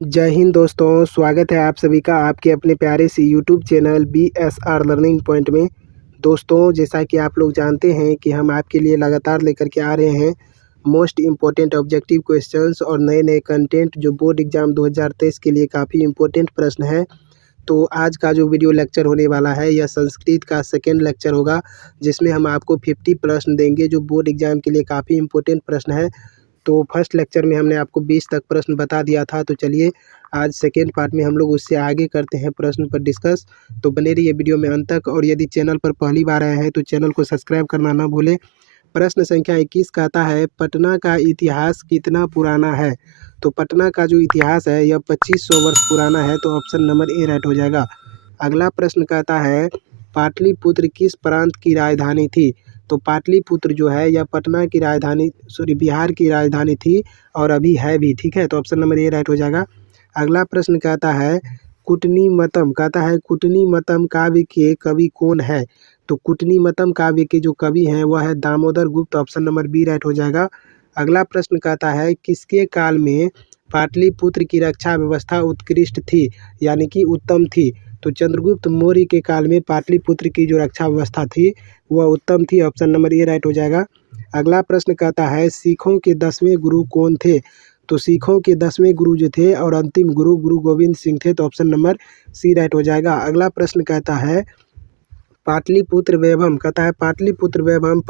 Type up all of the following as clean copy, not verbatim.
जय हिंद दोस्तों, स्वागत है आप सभी का आपके अपने प्यारे से YouTube channel BSR learning point में। दोस्तों, जैसा कि आप लोग जानते हैं कि हम आपके लिए लगातार लेकर के आ रहे हैं मोस्ट इम्पोर्टेंट ऑब्जेक्टिव क्वेश्चंस और नए-नए कंटेंट जो बोर्ड एग्ज़ाम 2023 के लिए काफ़ी इम्पोर्टेंट प्रश्न है। तो आज का जो वीडियो लेक्चर होने वाला है यह संस्कृत का सेकेंड लेक्चर होगा, जिसमें हम आपको 50 प्रश्न देंगे जो बोर्ड एग्ज़ाम के लिए काफ़ी इम्पोर्टेंट प्रश्न है। तो फर्स्ट लेक्चर में हमने आपको 20 तक प्रश्न बता दिया था, तो चलिए आज सेकेंड पार्ट में हम लोग उससे आगे करते हैं प्रश्न पर डिस्कस। तो बने रहिए वीडियो में अंत तक, और यदि चैनल पर पहली बार आए हैं तो चैनल को सब्सक्राइब करना ना भूलें। प्रश्न संख्या 21 कहता है, पटना का इतिहास कितना पुराना है? तो पटना का जो इतिहास है यह 2500 वर्ष पुराना है, तो ऑप्शन नंबर ए राइट हो जाएगा। अगला प्रश्न कहता है, पाटलिपुत्र किस प्रांत की राजधानी थी? तो पाटलिपुत्र जो है यह पटना की राजधानी बिहार की राजधानी थी और अभी है भी, ठीक है। तो ऑप्शन नंबर ए राइट हो जाएगा। अगला प्रश्न कहता है कुटनीमतम काव्य के कवि कौन है? तो कुटनीमतम काव्य के जो कवि हैं वह है दामोदर गुप्त, ऑप्शन नंबर बी राइट हो जाएगा। अगला प्रश्न कहता है, किसके काल में पाटलिपुत्र की रक्षा व्यवस्था उत्कृष्ट थी, यानी कि उत्तम थी? तो चंद्रगुप्त मौर्य के काल में पाटलिपुत्र की जो रक्षा व्यवस्था थी वह उत्तम थी, ऑप्शन नंबर ए राइट हो जाएगा। अगला प्रश्न कहता है, सिखों के 10वें गुरु कौन थे? तो सिखों के 10वें गुरु जो थे और अंतिम गुरु गुरु गोविंद सिंह थे, तो ऑप्शन नंबर सी राइट हो जाएगा। अगला प्रश्न कहता है, पाटलिपुत्र वैभव कहता है पाटलिपुत्र वैभव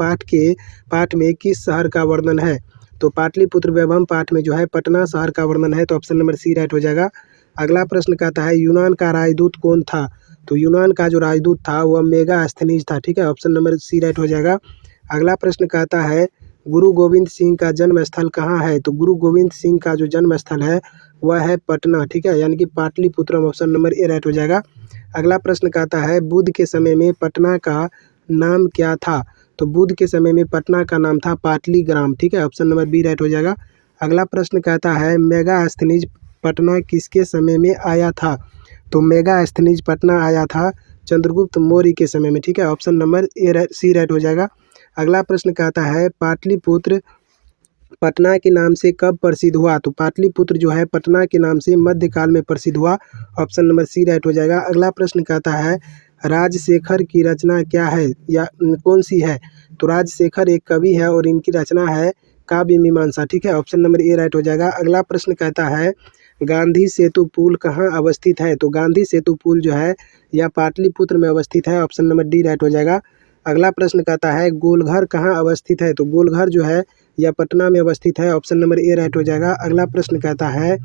पाठ में किस शहर का वर्णन है? तो पाटलिपुत्र वैभव पाठ में जो है पटना शहर का वर्णन है, तो ऑप्शन नंबर सी राइट हो जाएगा। अगला प्रश्न कहता है, यूनान का राजदूत कौन था? तो यूनान का जो राजदूत था वह मेगास्थनीज था, ठीक है। ऑप्शन नंबर सी राइट हो जाएगा। अगला प्रश्न कहता है, गुरु गोविंद सिंह का जन्म स्थल कहाँ है? तो गुरु गोविंद सिंह का जो जन्म स्थल है वह है पटना, ठीक है, यानी कि Pataliputra, option number A right हो जाएगा। अगला प्रश्न कहता है, बुद्ध के समय में पटना का नाम क्या था? तो बुद्ध के समय में पटना का नाम था पाटलीग्राम, ठीक है। ऑप्शन नंबर बी राइट हो जाएगा। अगला प्रश्न कहता है, मेगास्थनीज पटना किसके समय में आया था? तो मेगास्थनीज पटना आया था चंद्रगुप्त मौर्य के समय में, ठीक है। ऑप्शन नंबर सी राइट हो जाएगा। अगला प्रश्न कहता है, पाटलिपुत्र पटना के नाम से कब प्रसिद्ध हुआ? तो पाटलिपुत्र जो है पटना के नाम से मध्यकाल में प्रसिद्ध हुआ, ऑप्शन नंबर सी राइट हो जाएगा। अगला प्रश्न कहता है, राजशेखर की रचना क्या है या कौन सी है? तो राजशेखर एक कवि है और इनकी रचना है काव्य मीमांसा, ठीक है। ऑप्शन नंबर ए राइट हो जाएगा। अगला प्रश्न कहता है, गांधी सेतु पुल कहाँ अवस्थित है? तो गांधी सेतु पुल जो है यह पाटलिपुत्र में अवस्थित है, ऑप्शन नंबर डी राइट हो जाएगा। अगला प्रश्न कहता है, गोलघर कहाँ अवस्थित है? तो गोलघर जो है यह पटना में अवस्थित है, ऑप्शन नंबर ए राइट हो जाएगा। अगला प्रश्न कहता है,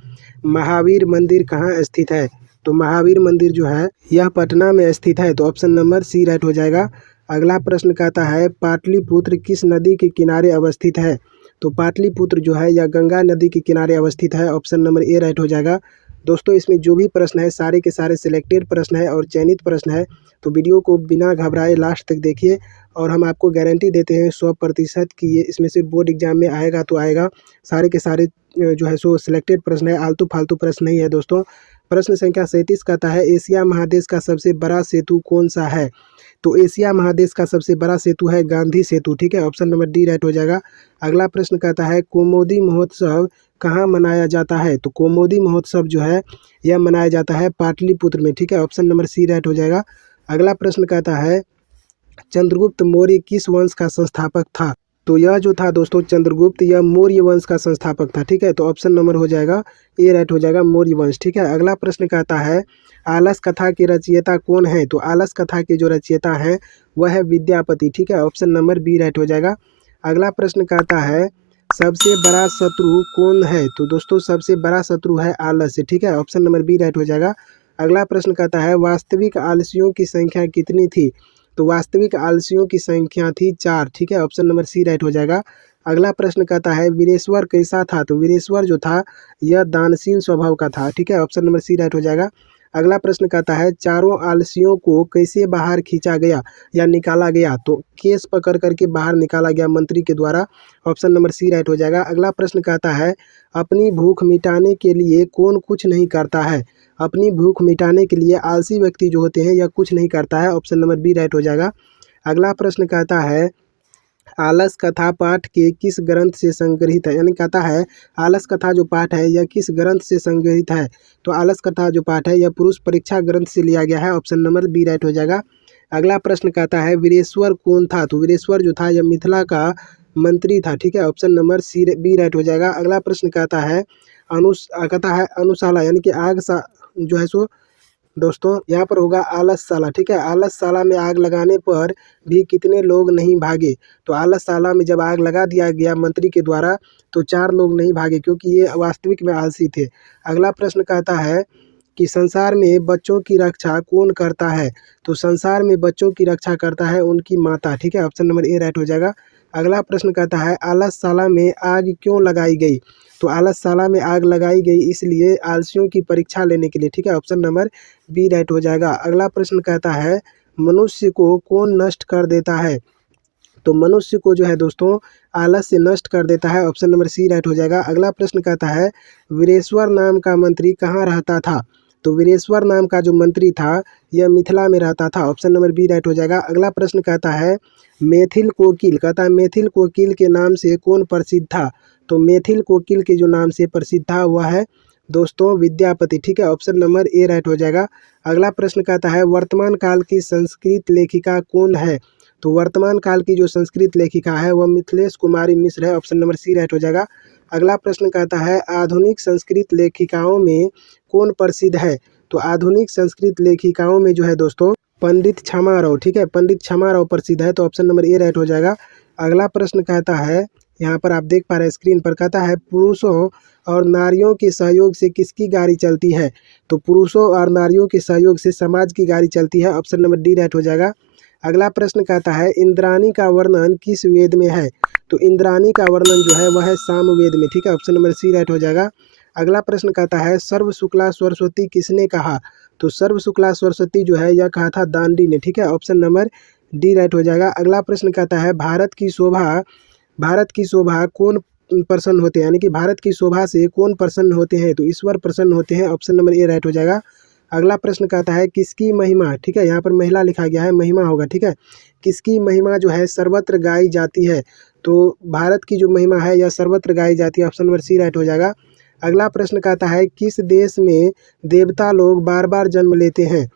महावीर मंदिर कहाँ स्थित है? तो महावीर मंदिर जो है यह पटना में स्थित है, तो ऑप्शन नंबर सी राइट हो जाएगा। अगला प्रश्न कहता है, पाटलिपुत्र किस नदी के किनारे अवस्थित है? तो पाटलिपुत्र जो है यह गंगा नदी के किनारे अवस्थित है, ऑप्शन नंबर ए राइट हो जाएगा। दोस्तों, इसमें जो भी प्रश्न है सारे के सारे सिलेक्टेड प्रश्न है और चयनित प्रश्न है, तो वीडियो को बिना घबराए लास्ट तक देखिए, और हम आपको गारंटी देते हैं 100% कि ये इसमें से बोर्ड एग्जाम में आएगा तो आएगा। सारे के सारे जो है सो सिलेक्टेड प्रश्न है, आलतू फालतू प्रश्न नहीं है दोस्तों। प्रश्न संख्या 37 कहता है, एशिया महादेश का सबसे बड़ा सेतु कौन सा है? तो एशिया महादेश का सबसे बड़ा सेतु है गांधी सेतु, ठीक है। ऑप्शन नंबर डी राइट हो जाएगा। अगला प्रश्न कहता है, कौमुदी महोत्सव कहाँ मनाया जाता है? तो कौमुदी महोत्सव जो है यह मनाया जाता है पाटलिपुत्र में, ठीक है। ऑप्शन नंबर सी राइट हो जाएगा। अगला प्रश्न कहता है, चंद्रगुप्त मौर्य किस वंश का संस्थापक था? तो यह जो था दोस्तों चंद्रगुप्त, यह मौर्य वंश का संस्थापक था, ठीक है। तो ऑप्शन नंबर हो जाएगा ए राइट हो जाएगा, मौर्य वंश, ठीक है। अगला प्रश्न कहता है, आलस कथा के रचयिता कौन है? तो आलस कथा के जो रचयिता हैं वह है विद्यापति, ठीक है। ऑप्शन नंबर बी राइट हो जाएगा। अगला प्रश्न कहता है, सबसे बड़ा शत्रु कौन है? तो दोस्तों सबसे बड़ा शत्रु है आलस्य, ठीक है। ऑप्शन नंबर बी राइट हो जाएगा। अगला प्रश्न कहता है, वास्तविक आलसियों की संख्या कितनी थी? तो वास्तविक आलसियों की संख्या थी 4, ठीक है। ऑप्शन नंबर सी राइट हो जाएगा। अगला प्रश्न कहता है, वीरेश्वर कैसा था? तो वीरेश्वर जो था यह दानशील स्वभाव का था, ठीक है। ऑप्शन नंबर सी राइट हो जाएगा। अगला प्रश्न कहता है, चारों आलसियों को कैसे बाहर खींचा गया या निकाला गया? तो केस पकड़ करके बाहर निकाला गया मंत्री के द्वारा, ऑप्शन नंबर सी राइट हो जाएगा। अगला प्रश्न कहता है, अपनी भूख मिटाने के लिए कौन कुछ नहीं करता है? अपनी भूख मिटाने के लिए आलसी व्यक्ति जो होते हैं यह कुछ नहीं करता है, ऑप्शन नंबर बी राइट हो जाएगा। अगला प्रश्न कहता है, आलस कथा पाठ के किस ग्रंथ से संग्रहित है, यानी कहता है आलस कथा जो पाठ है यह किस ग्रंथ से संग्रहित है। तो आलस कथा जो पाठ है यह पुरुष परीक्षा ग्रंथ से लिया गया है। ऑप्शन नंबर बी राइट हो जाएगा। अगला प्रश्न कहता है वीरेश्वर कौन था। तो वीरेश्वर जो था यह मिथिला का मंत्री था। ठीक है, option number C B right हो जाएगा। अगला प्रश्न कहता है अनुशाला यानी कि आग सा जो है सो दोस्तों यहाँ पर होगा आलसशाला। ठीक है, आलसशाला में आग लगाने पर भी कितने लोग नहीं भागे। तो आलसशाला में जब आग लगा दिया गया मंत्री के द्वारा तो 4 लोग नहीं भागे क्योंकि ये वास्तविक में आलसी थे। अगला प्रश्न कहता है कि संसार में बच्चों की रक्षा कौन करता है। तो संसार में बच्चों की रक्षा करता है उनकी माता। ठीक है, ऑप्शन नंबर ए राइट हो जाएगा। अगला प्रश्न कहता है आलसशाला में आग क्यों लगाई गई। तो आलसशाला में आग लगाई गई इसलिए आलसियों की परीक्षा लेने के लिए। ठीक है, ऑप्शन नंबर बी राइट हो जाएगा। अगला प्रश्न कहता है मनुष्य को कौन नष्ट कर देता है। तो मनुष्य को जो है दोस्तों आलस से नष्ट कर देता है। ऑप्शन नंबर सी राइट हो जाएगा। अगला प्रश्न कहता है वीरेश्वर नाम का मंत्री कहाँ रहता था। तो वीरेश्वर नाम का जो मंत्री था यह मिथिला में रहता था। ऑप्शन नंबर बी राइट हो जाएगा। अगला प्रश्न कहता है मैथिल कोकिल, कहता है मैथिल कोकिल के नाम से कौन प्रसिद्ध था। तो मैथिल कोकिल के जो नाम से प्रसिद्ध था वह है दोस्तों विद्यापति। ठीक है, ऑप्शन नंबर ए राइट हो जाएगा। अगला प्रश्न कहता है वर्तमान काल की संस्कृत लेखिका कौन है। तो वर्तमान काल की जो संस्कृत लेखिका है वह मिथिलेश कुमारी मिश्र है। ऑप्शन नंबर सी राइट हो जाएगा। अगला प्रश्न कहता है आधुनिक संस्कृत लेखिकाओं में कौन प्रसिद्ध है। तो आधुनिक संस्कृत लेखिकाओं में जो है दोस्तों पंडित क्षमाराव। ठीक है, पंडित क्षमाराव प्रसिद्ध है। तो ऑप्शन नंबर ए राइट हो जाएगा। अगला प्रश्न कहता है यहाँ पर आप देख पा रहे हैं स्क्रीन पर, कहता है पुरुषों और नारियों के सहयोग से किसकी गाड़ी चलती है। तो पुरुषों और नारियों के सहयोग से समाज की गाड़ी चलती है। ऑप्शन नंबर डी राइट हो जाएगा। अगला प्रश्न कहता है इंद्राणी का वर्णन किस वेद में है। तो इंद्राणी का वर्णन जो है वह है सामवेद में। ठीक है, ऑप्शन नंबर सी राइट हो जाएगा। अगला प्रश्न कहता है सर्व शुक्ला सरस्वती किसने कहा। तो सर्व शुक्ला सरस्वती जो है यह कहा था दांडी ने। ठीक है, ऑप्शन नंबर डी राइट हो जाएगा। अगला प्रश्न कहता है भारत की शोभा कौन प्रसन्न होते हैं, यानी कि भारत की शोभा से कौन प्रसन्न होते हैं। तो ईश्वर प्रसन्न होते हैं। ऑप्शन नंबर ए राइट हो जाएगा। अगला प्रश्न कहता है किसकी महिमा। ठीक है, यहाँ पर महिला लिखा गया है, महिमा होगा। ठीक है, किसकी महिमा जो है सर्वत्र गाई जाती है। तो भारत की जो महिमा है यह सर्वत्र गाई जाती है। ऑप्शन नंबर सी राइट हो जाएगा। अगला प्रश्न कहता है किस देश में देवता लोग बार बार जन्म लेते हैं।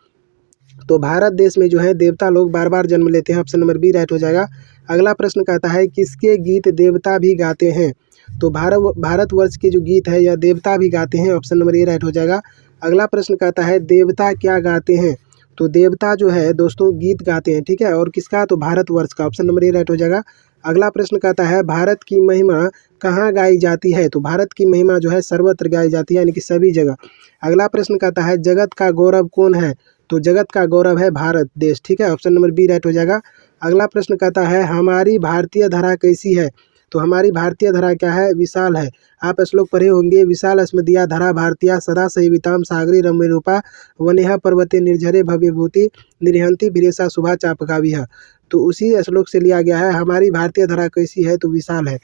तो भारत देश में जो है देवता लोग बार बार जन्म लेते हैं। ऑप्शन नंबर बी राइट हो जाएगा। अगला प्रश्न कहता है किसके गीत देवता भी गाते हैं। तो भारतवर्ष के जो गीत है यह देवता भी गाते हैं। ऑप्शन नंबर ए राइट हो जाएगा। अगला प्रश्न कहता है देवता क्या गाते हैं। तो देवता जो है दोस्तों गीत गाते हैं। ठीक है, और किसका, तो भारतवर्ष का। ऑप्शन नंबर ए राइट हो जाएगा। अगला प्रश्न कहता है भारत की महिमा कहाँ गाई जाती है। तो भारत की महिमा जो है सर्वत्र गाई जाती है, यानी कि सभी जगह। अगला प्रश्न कहता है जगत का गौरव कौन है। तो जगत का गौरव है भारत देश। ठीक है, ऑप्शन नंबर बी राइट हो जाएगा। अगला प्रश्न कहता है हमारी भारतीय धरा कैसी है। तो हमारी भारतीय धरा क्या है, विशाल है। आप श्लोक पढ़े होंगे विशाल अस्मदिया धरा भारतीय सदा सहिताम सागरी रम्य रूपा वनेह पर्वते निर्झरे भव्यभूति निर्हंति भिरेशा शुभा चापकाविह। तो उसी श्लोक से लिया गया है हमारी भारतीय धरा कैसी है, तो विशाल है।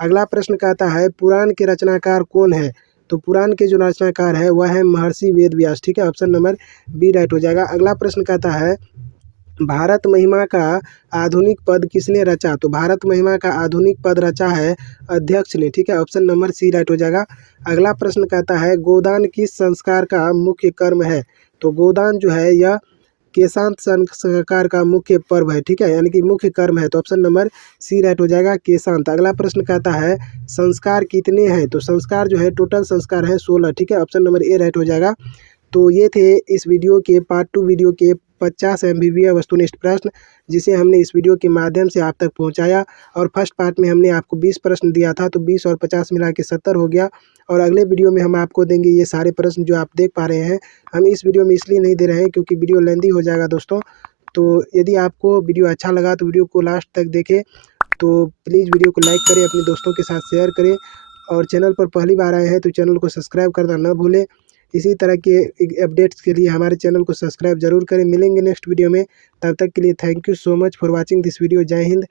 अगला प्रश्न कहता है पुराण के रचनाकार कौन है। तो पुराण के जो रचनाकार है वह है महर्षि वेद व्यास। ठीक है, ऑप्शन नंबर बी राइट हो जाएगा। अगला प्रश्न कहता है भारत महिमा का आधुनिक पद किसने रचा। तो भारत महिमा का आधुनिक पद रचा है अध्यक्ष ने। ठीक है, ऑप्शन नंबर सी राइट हो जाएगा। अगला प्रश्न कहता है गोदान किस संस्कार का मुख्य कर्म है। तो गोदान जो है यह केशांत संस्कार का मुख्य पर्व है। ठीक है, यानी कि मुख्य कर्म है। तो ऑप्शन नंबर सी राइट हो जाएगा केशांत। अगला प्रश्न कहता है संस्कार कितने हैं। तो संस्कार जो है टोटल संस्कार है 16। ठीक है, ऑप्शन नंबर ए राइट हो जाएगा। तो ये थे इस वीडियो के पार्ट 2 वीडियो के 50 MBBA वस्तुनिष्ठ प्रश्न जिसे हमने इस वीडियो के माध्यम से आप तक पहुंचाया। और फर्स्ट पार्ट में हमने आपको 20 प्रश्न दिया था, तो 20 और 50 मिला के 70 हो गया। और अगले वीडियो में हम आपको देंगे ये सारे प्रश्न जो आप देख पा रहे हैं। हम इस वीडियो में इसलिए नहीं दे रहे हैं क्योंकि वीडियो लेंदी हो जाएगा दोस्तों। तो यदि आपको वीडियो अच्छा लगा तो वीडियो को लास्ट तक देखें। तो प्लीज़ वीडियो को लाइक करें, अपने दोस्तों के साथ शेयर करें, और चैनल पर पहली बार आए हैं तो चैनल को सब्सक्राइब करना न भूलें। इसी तरह के अपडेट्स के लिए हमारे चैनल को सब्सक्राइब जरूर करें। मिलेंगे नेक्स्ट वीडियो में, तब तक के लिए thank you so much for watching this video. जय हिंद,